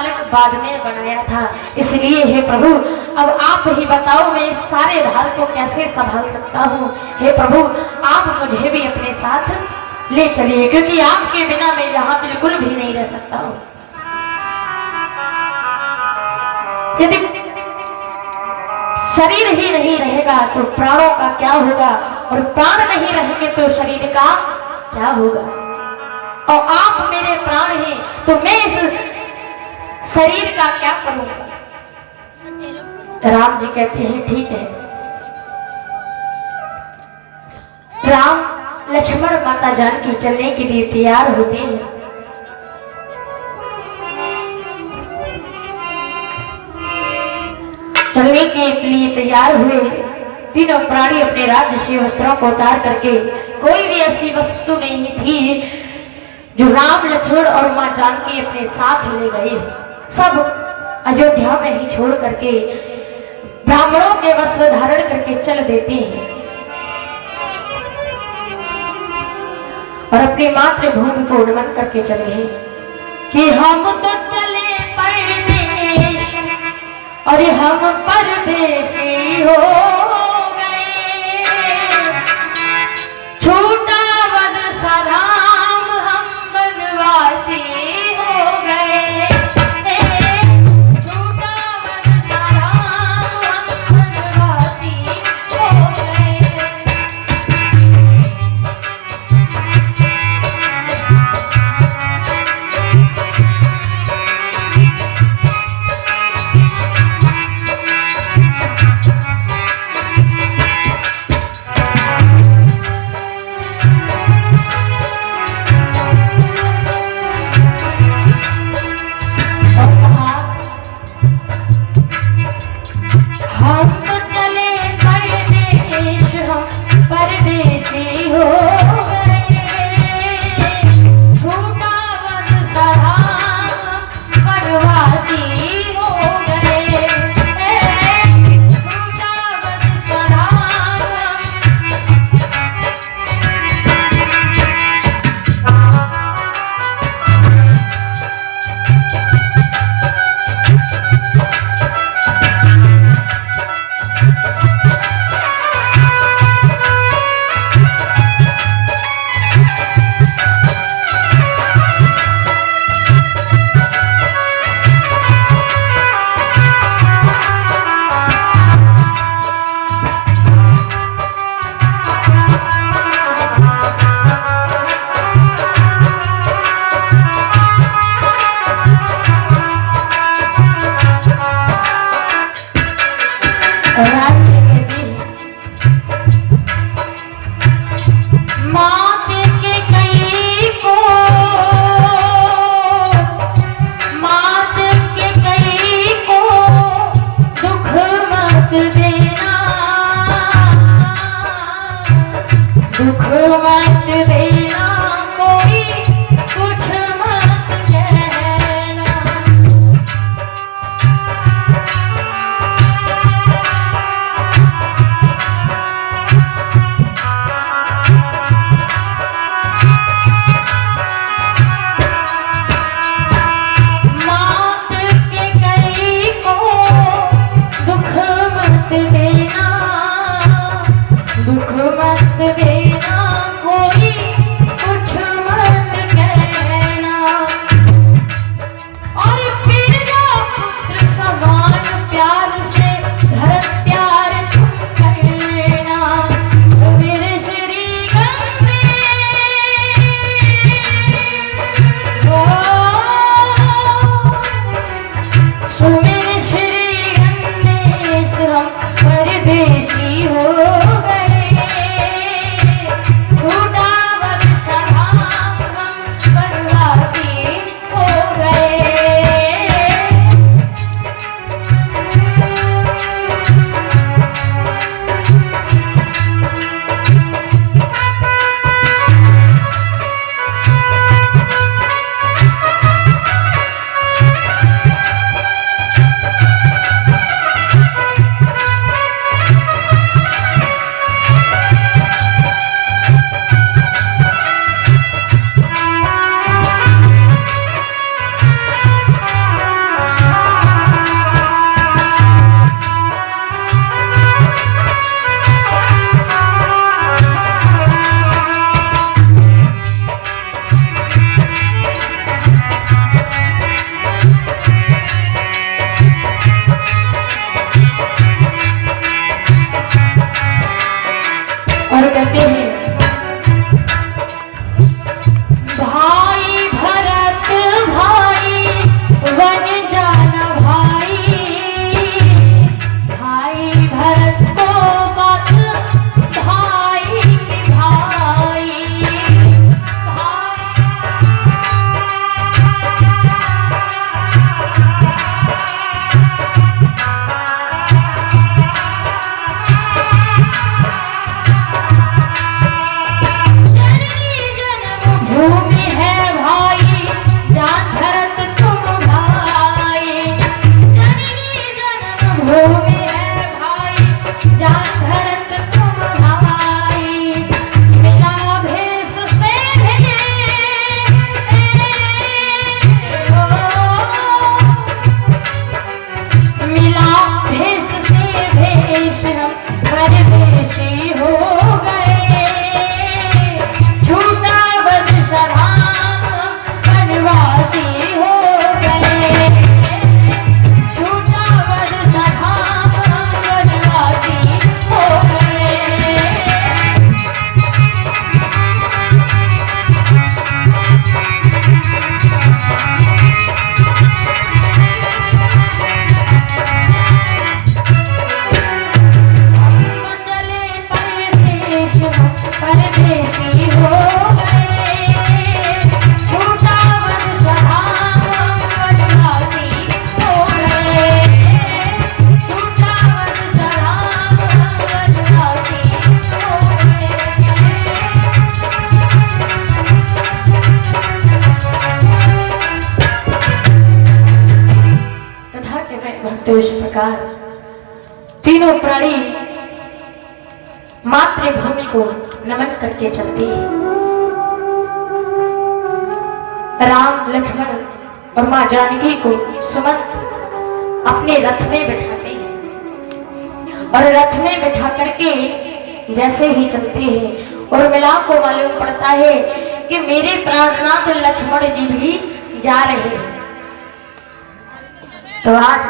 बालक बाद में बनाया था। इसलिए हे प्रभु अब आप ही बताओ मैं इस सारे भार को कैसे संभाल सकता हूँ। हे प्रभु आप मुझे भी अपने साथ ले चलिए, क्योंकि आपके बिना मैं यहाँ बिल्कुल भी नहीं रह सकता हूँ। यदि शरीर ही नहीं रहेगा तो प्राणों का क्या होगा, और प्राण नहीं रहेंगे तो शरीर का क्या होगा। और आप मेरे प्राण हैं तो मैं इस शरीर का क्या करूंगा। राम जी कहते हैं ठीक है। राम लक्ष्मण माता जानकी चलने के लिए तैयार होते हैं। चलने के लिए तैयार हुए। तीनों प्राणी अपने राज्य से वस्त्रों को उतार करके, कोई भी ऐसी वस्तु नहीं थी जो राम लक्ष्मण और मां जानकी अपने साथ ले गए। सब अयोध्या में ही छोड़ करके ब्राह्मणों के वस्त्र धारण करके चल देते हैं और अपनी मातृभूमि को नमन करके चल गए कि हम तो चले परदेश और हम परदेशी हो गए, छूटा वद सराम हम बनवासी हो गए, छूटा वद सराम हम बनवासी हो गए। प्रकार तीनों प्राणी मातृभूमि को नमन करके चलते हैं। राम, लक्ष्मण और मां जानकी को सुमंत अपने रथ में बैठाते हैं और रथ में बैठा करके जैसे ही चलते हैं और मिला को मालूम पड़ता है कि मेरे प्राणनाथ लक्ष्मण जी भी जा रहे हैं। तो आज